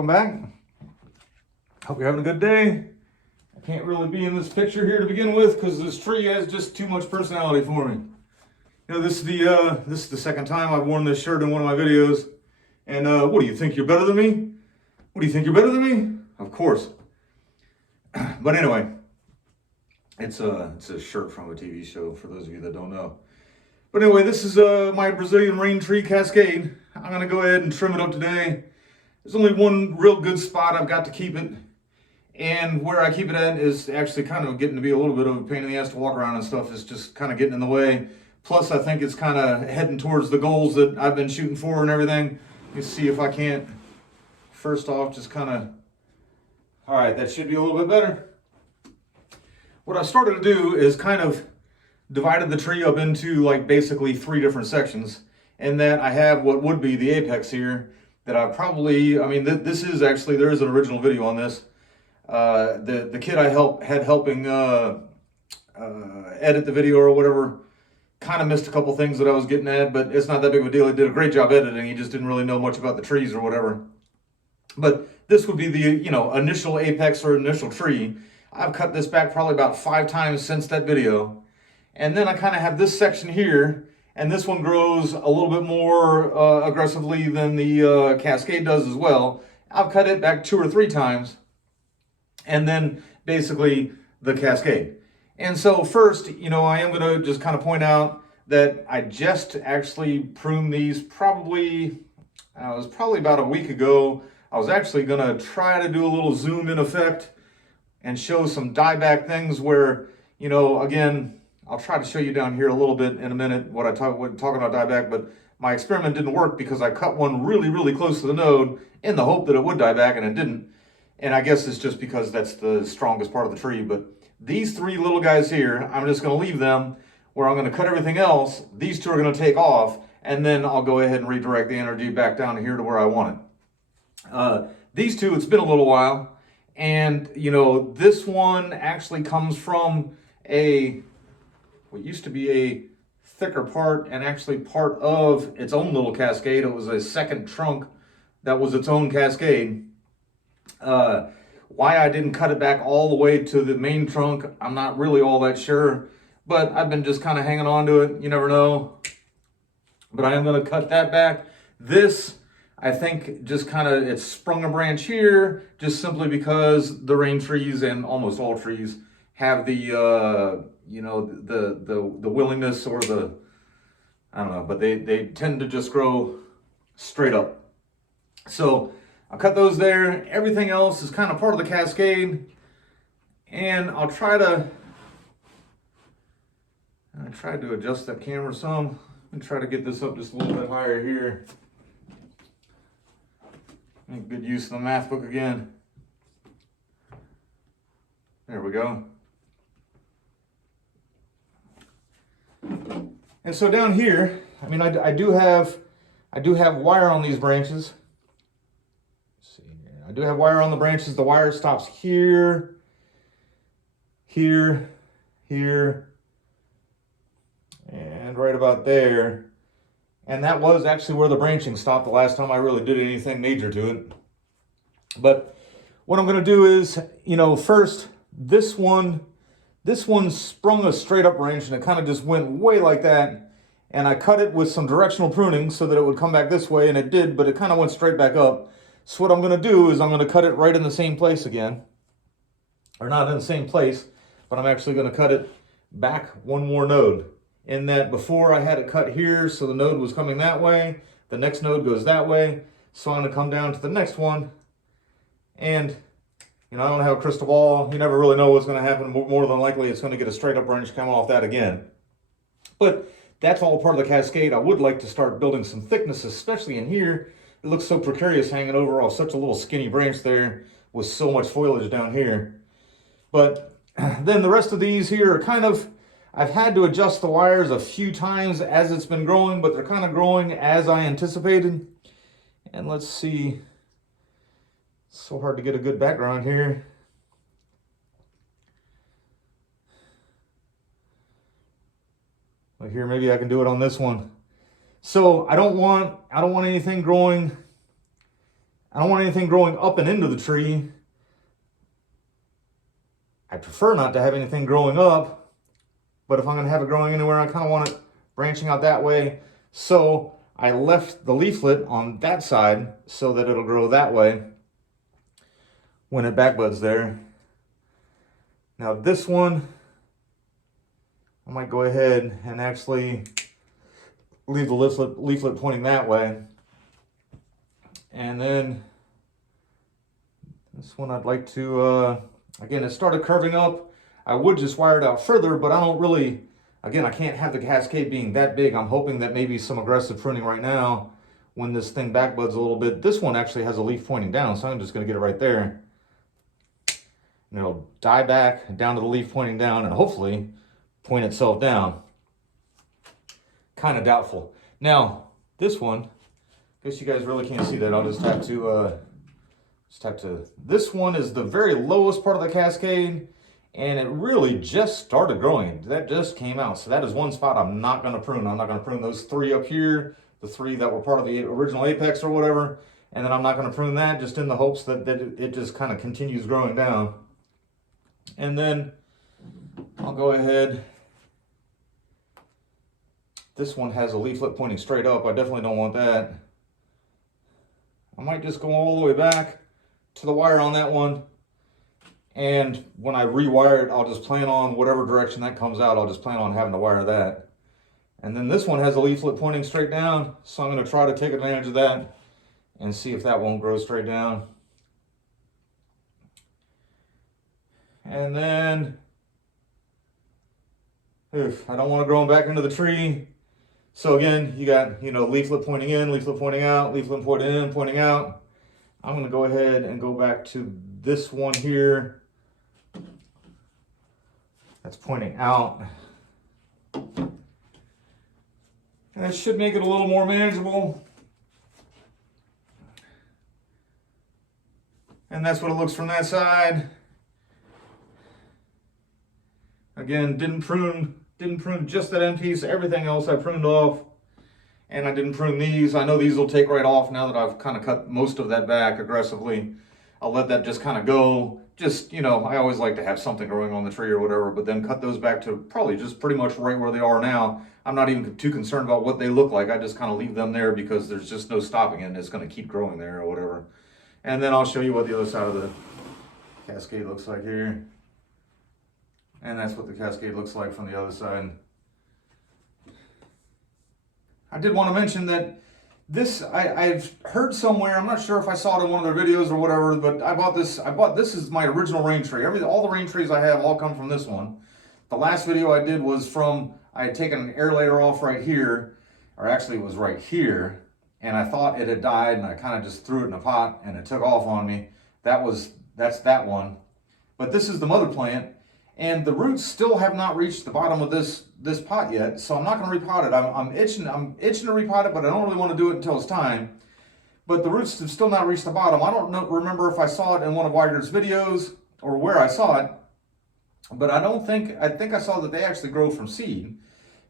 welcome back. Hope you're having a good day. I can't really be in this picture here to begin with because this tree has just too much personality for me. You know, this is the second time I've worn this shirt in one of my videos. And what do you think, you're better than me? What do you think, you're better than me? Of course. But anyway, it's a shirt from a TV show for those of you that don't know. But anyway, this is my Brazilian rain tree cascade. I'm gonna go ahead and trim it up today. There's only one real good spot I've got to keep it. And where I keep it at is actually kind of getting to be a little bit of a pain in the ass to walk around and stuff. It's just kind of getting in the way. Plus, I think it's kind of heading towards the goals that I've been shooting for and everything. Let's see if I can't, first off, just kind of, all right, that should be a little bit better. What I started to do is kind of divided the tree up into like basically 3 different sections. And that I have what would be the apex here that I probably, I mean, this is actually, there is an original video on this. The kid I had helping edit the video or whatever kind of missed a couple things that I was getting at, but it's not that big of a deal. He did a great job editing. He just didn't really know much about the trees or whatever. But this would be the, you know, initial apex or initial tree. I've cut this back probably about 5 times since that video. And then I kind of have this section here, and this one grows a little bit more aggressively than the cascade does as well. I've cut it back 2 or 3 times. And then basically the cascade. And so first, you know, I am going to just kind of point out that I just actually pruned these probably, it was probably about a week ago. I was actually going to try to do a little zoom in effect and show some dieback things where, you know, again, I'll try to show you down here a little bit in a minute what I talking about dieback, but my experiment didn't work because I cut one really, really close to the node in the hope that it would die back, and it didn't. And I guess it's just because that's the strongest part of the tree. But these 3 little guys here, I'm just going to leave them where I'm going to cut everything else. These 2 are going to take off, and then I'll go ahead and redirect the energy back down here to where I want it. These 2, it's been a little while. And, you know, this one actually comes from what used to be a thicker part and actually part of its own little cascade. It was a second trunk that was its own cascade. Why I didn't cut it back all the way to the main trunk, I'm not really all that sure, but I've been just kind of hanging on to it. You never know. But I am going to cut that back. This, I think, just kind of, it's sprung a branch here just simply because the rain trees and almost all trees have the, you know, the willingness or the, I don't know, but they tend to just grow straight up. So I'll cut those there. Everything else is kind of part of the cascade. And I tried to adjust that camera some and try to get this up just a little bit higher here. Make good use of the math book again. There we go. And so down here, I mean, I do have wire on these branches. I do have wire on the branches. The wire stops here, here, here, and right about there. And that was actually where the branching stopped the last time I really did anything major to it. But what I'm going to do is, you know, first, this one sprung a straight up branch and it kind of just went way like that. And I cut it with some directional pruning so that it would come back this way, and it did, but it kind of went straight back up. So what I'm going to do is I'm going to cut it right in the same place again. Or not in the same place, but I'm actually going to cut it back 1 more node. In that before I had it cut here, so the node was coming that way. The next node goes that way. So I'm going to come down to the next one. And, you know, I don't have a crystal ball. You never really know what's going to happen. More than likely, it's going to get a straight up branch coming off that again. But that's all part of the cascade. I would like to start building some thickness, especially in here. It looks so precarious hanging over off such a little skinny branch there with so much foliage down here. But then the rest of these here are kind of, I've had to adjust the wires a few times as it's been growing, but they're kind of growing as I anticipated. And let's see, it's so hard to get a good background here. Like here, maybe I can do it on this one. So I don't want anything growing I don't want anything growing up and into the tree. I prefer not to have anything growing up, but if I'm going to have it growing anywhere, I kind of want it branching out that way. So I left the leaflet on that side so that it'll grow that way when it backbuds there. Now this one, I might go ahead and actually leave the leaflet pointing that way. And then this one I'd like to, again, it started curving up. I would just wire it out further, but I don't really, again, I can't have the cascade being that big. I'm hoping that maybe some aggressive pruning right now when this thing backbuds a little bit. This one actually has a leaf pointing down, so I'm just going to get it right there. And it'll die back down to the leaf pointing down and hopefully point itself down. Kind of doubtful. Now, this one, I guess you guys really can't see that. I'll just have to, this one is the very lowest part of the cascade, and it really just started growing. That just came out. So that is one spot I'm not going to prune. I'm not going to prune those 3 up here, the 3 that were part of the original apex or whatever. And then I'm not going to prune that, just in the hopes that it just kind of continues growing down. And then I'll go ahead. This one has a leaflet pointing straight up. I definitely don't want that. I might just go all the way back to the wire on that one. And when I rewire it, I'll just plan on whatever direction that comes out. I'll just plan on having to wire that. And then this one has a leaflet pointing straight down. So I'm going to try to take advantage of that and see if that won't grow straight down. And then, if I don't want to grow them back into the tree. So again, you got, leaflet pointing in, leaflet pointing out, leaflet pointing in, pointing out. I'm going to go ahead and go back to this one here. That's pointing out. And that should make it a little more manageable. And that's what it looks from that side. Again, didn't prune just that end piece. Everything else I pruned off. And I didn't prune these. I know these will take right off now that I've kind of cut most of that back aggressively. I'll let that just kind of go. Just, I always like to have something growing on the tree or whatever, but then cut those back to probably just pretty much right where they are now. I'm not even too concerned about what they look like. I just kind of leave them there because there's just no stopping it. It's going to keep growing there or whatever. And then I'll show you what the other side of the cascade looks like here. And that's what the cascade looks like from the other side. I did want to mention that this, I've heard somewhere, I'm not sure if I saw it in one of their videos or whatever, but I bought this is my original rain tree. All the rain trees I have all come from this one. The last video I did was from, I had taken an aerator off right here, or actually it was right here, and I thought it had died, and I kind of just threw it in a pot, and it took off on me. That's that one. But this is the mother plant, and the roots still have not reached the bottom of this pot yet, so I'm not going to repot it. I'm itching to repot it, but I don't really want to do it until it's time. But the roots have still not reached the bottom. I don't remember if I saw it in one of Weiger's videos or where I saw it, but I think I saw that they actually grow from seed,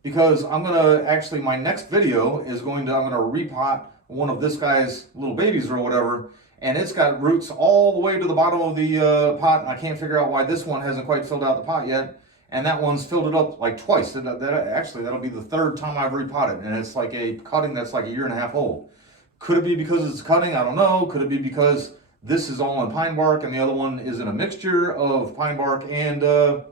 because I'm going to actually, my next video is I'm going to repot one of this guy's little babies or whatever, and it's got roots all the way to the bottom of the pot, and I can't figure out why this one hasn't quite filled out the pot yet, and that one's filled it up like twice. That'll be the 3rd time I've repotted, and it's like a cutting that's like a 1.5 years old. Could it be because it's cutting? I don't know. Could it be because this is all in pine bark and the other one is in a mixture of pine bark and a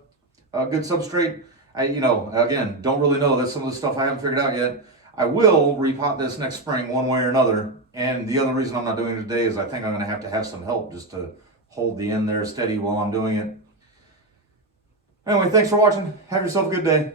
good substrate? Again, don't really know. That's some of the stuff I haven't figured out yet. I will repot this next spring one way or another. And the other reason I'm not doing it today is I think I'm going to have some help just to hold the end there steady while I'm doing it. Anyway, thanks for watching. Have yourself a good day.